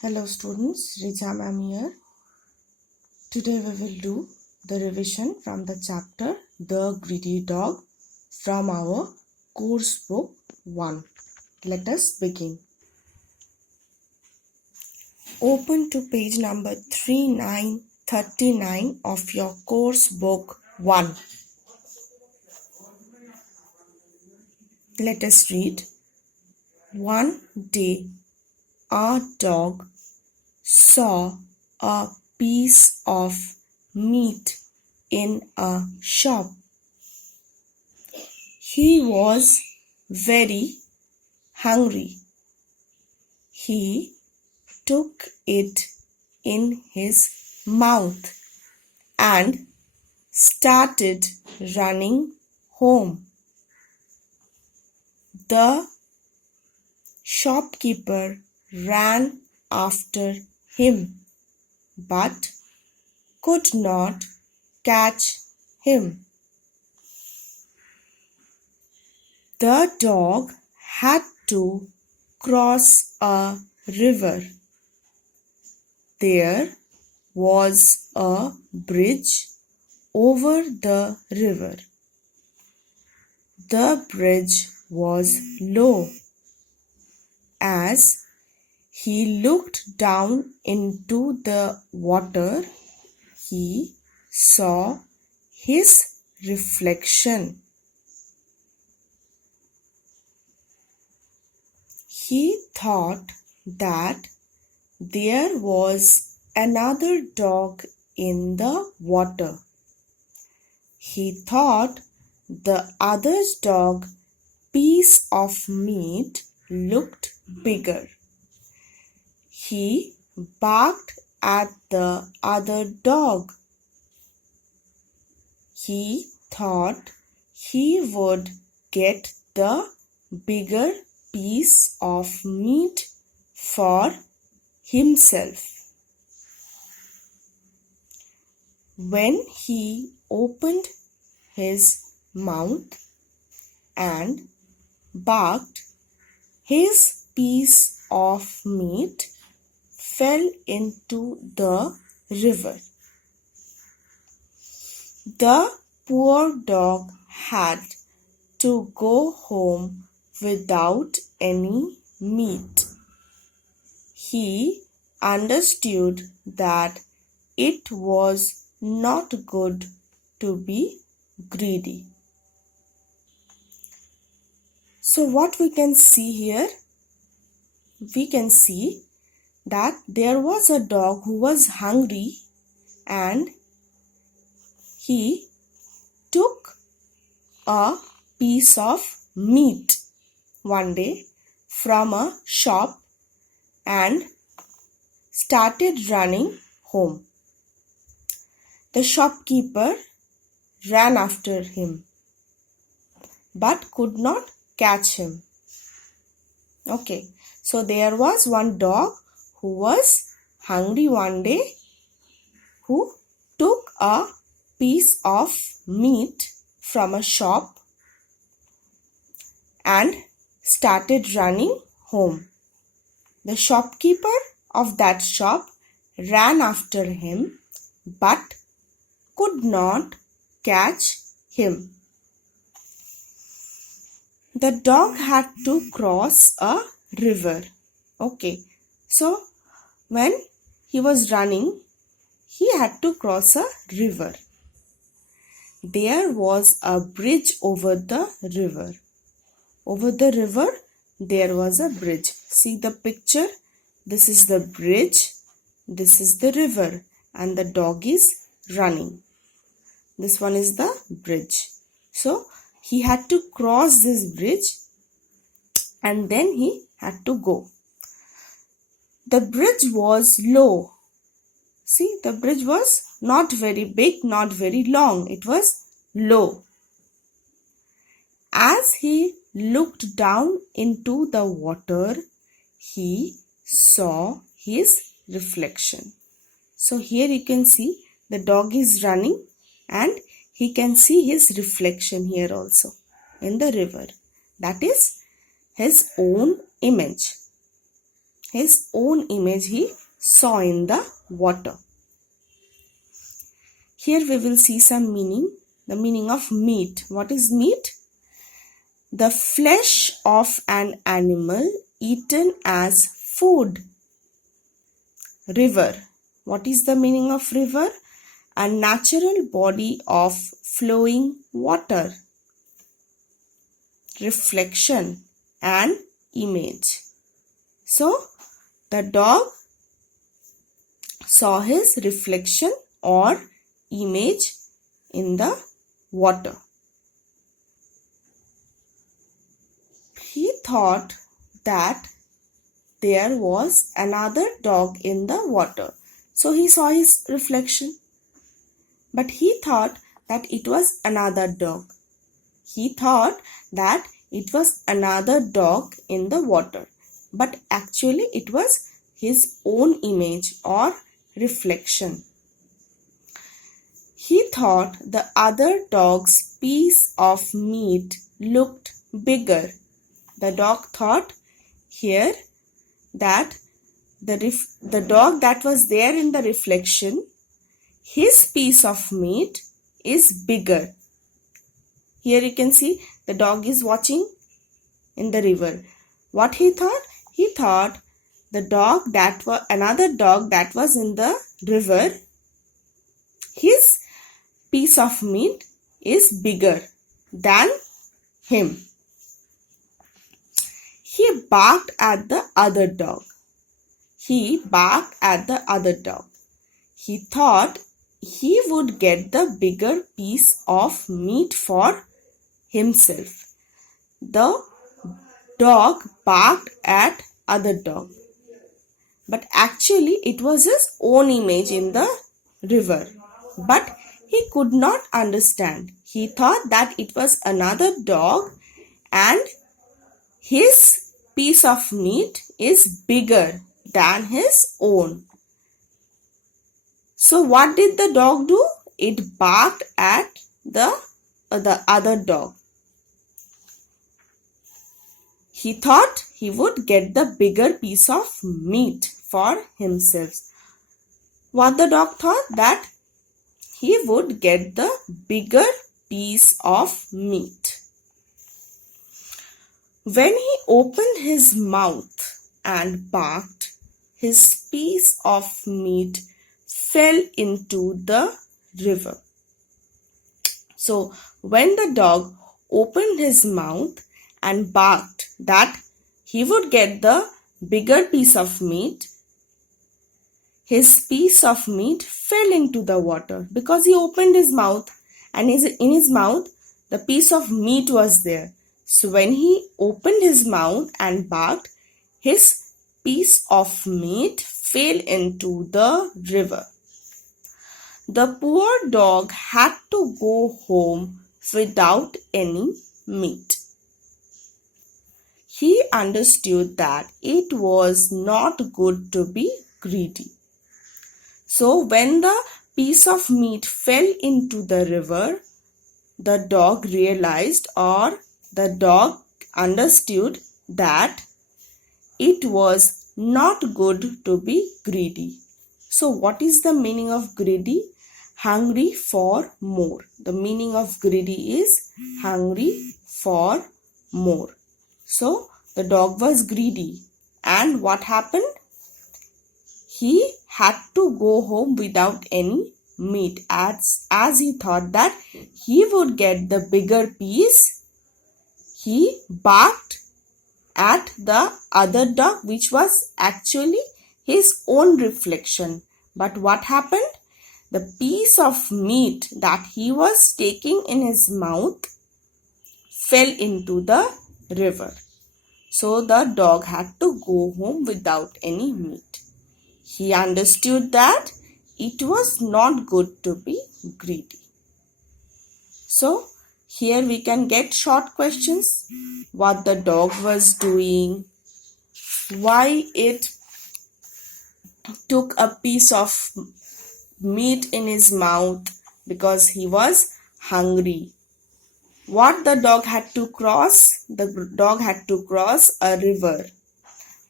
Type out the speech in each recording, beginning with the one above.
Hello students, Richa ma'am here. Today we will do the revision from the chapter The Greedy Dog from our course book 1. Let us begin. Open to page number 3939 of your course book 1. Let us read. One day a dog saw a piece of meat in a shop. He was very hungry. He took it in his mouth and started running home. The shopkeeper ran after him but could not catch him. The dog had to cross a river. There was a bridge over the river. The bridge was low. As he looked down into the water, he saw his reflection. He thought that there was another dog in the water. He thought the other dog's piece of meat looked bigger. He barked at the other dog. He thought he would get the bigger piece of meat for himself. When he opened his mouth and barked, his piece of meat fell into the river. The poor dog had to go home without any meat. He understood that it was not good to be greedy. So what we can see here? We can see that there was a dog who was hungry and he took a piece of meat one day from a shop and started running home. The shopkeeper ran after him but could not catch him. Okay, so there was one dog who was hungry one day who took a piece of meat from a shop and started running home. The shopkeeper of that shop ran after him but could not catch him. The dog had to cross a river. Okay, so when he was running, he had to cross a river. There was a bridge over the river. Over the river, there was a bridge. See the picture? This is the bridge. This is the river. And the dog is running. This one is the bridge. So, he had to cross this bridge and then he had to go. The bridge was low. See, the bridge was not very big, not very long. It was low. As he looked down into the water, he saw his reflection. So here you can see the dog is running and he can see his reflection here also in the river. That is his own image. His own image he saw in the water. Here we will see some meaning. The meaning of meat. What is meat? The flesh of an animal eaten as food. River. What is the meaning of river? A natural body of flowing water. Reflection and image. So, the dog saw his reflection or image in the water. He thought that there was another dog in the water. So he saw his reflection. But he thought that it was another dog. He thought that it was another dog in the water. But actually it was his own image or reflection. He thought the other dog's piece of meat looked bigger. The dog thought here that the dog that was there in the reflection, his piece of meat is bigger. Here you can see the dog is watching in the river. What he thought? He thought the dog that was another dog that was in the river, his piece of meat is bigger than him. He barked at the other dog. He barked at the other dog. He thought he would get the bigger piece of meat for himself. The dog barked at other dog. But actually it was his own image in the river. But he could not understand. He thought that it was another dog and his piece of meat is bigger than his own. So what did the dog do? It barked at the other dog. He thought he would get the bigger piece of meat for himself. What the dog thought? That he would get the bigger piece of meat. When he opened his mouth and barked, his piece of meat fell into the river. So, when the dog opened his mouth and barked that he would get the bigger piece of meat, his piece of meat fell into the water because he opened his mouth and in his mouth the piece of meat was there. So when he opened his mouth and barked, his piece of meat fell into the river. The poor dog had to go home without any meat. He understood that it was not good to be greedy. So when the piece of meat fell into the river, the dog realized, or the dog understood, that it was not good to be greedy. So what is the meaning of greedy? Hungry for more. The meaning of greedy is hungry for more. So the dog was greedy, and what happened? He had to go home without any meat as he thought that he would get the bigger piece. He barked at the other dog, which was actually his own reflection. But what happened? The piece of meat that he was taking in his mouth fell into the river. So the dog had to go home without any meat. He understood that it was not good to be greedy. So here we can get short questions. What the dog was doing, why it took a piece of meat in his mouth because he was hungry. What the dog had to cross? The dog had to cross a river.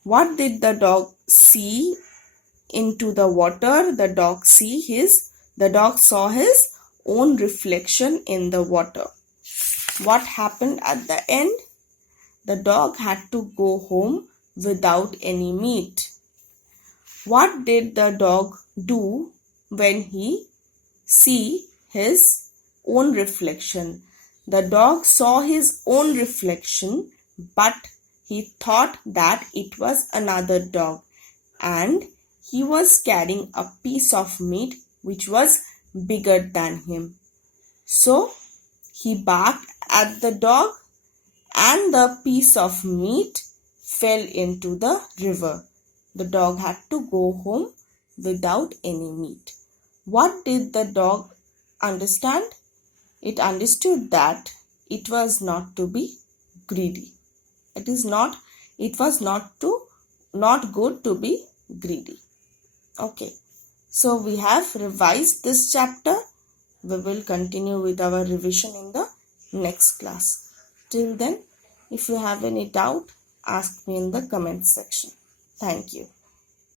What did the dog see into the water? The dog saw his own reflection in the water. What happened at the end? The dog had to go home without any meat. What did the dog do when he see his own reflection? The dog saw his own reflection, but he thought that it was another dog, and he was carrying a piece of meat which was bigger than him. So he barked at the dog, and the piece of meat fell into the river. The dog had to go home without any meat. What did the dog understand? It understood that it was not to be greedy. It was not good to be greedy. Okay. So we have revised this chapter. We will continue with our revision in the next class. Till then, if you have any doubt, ask me in the comment section. Thank you.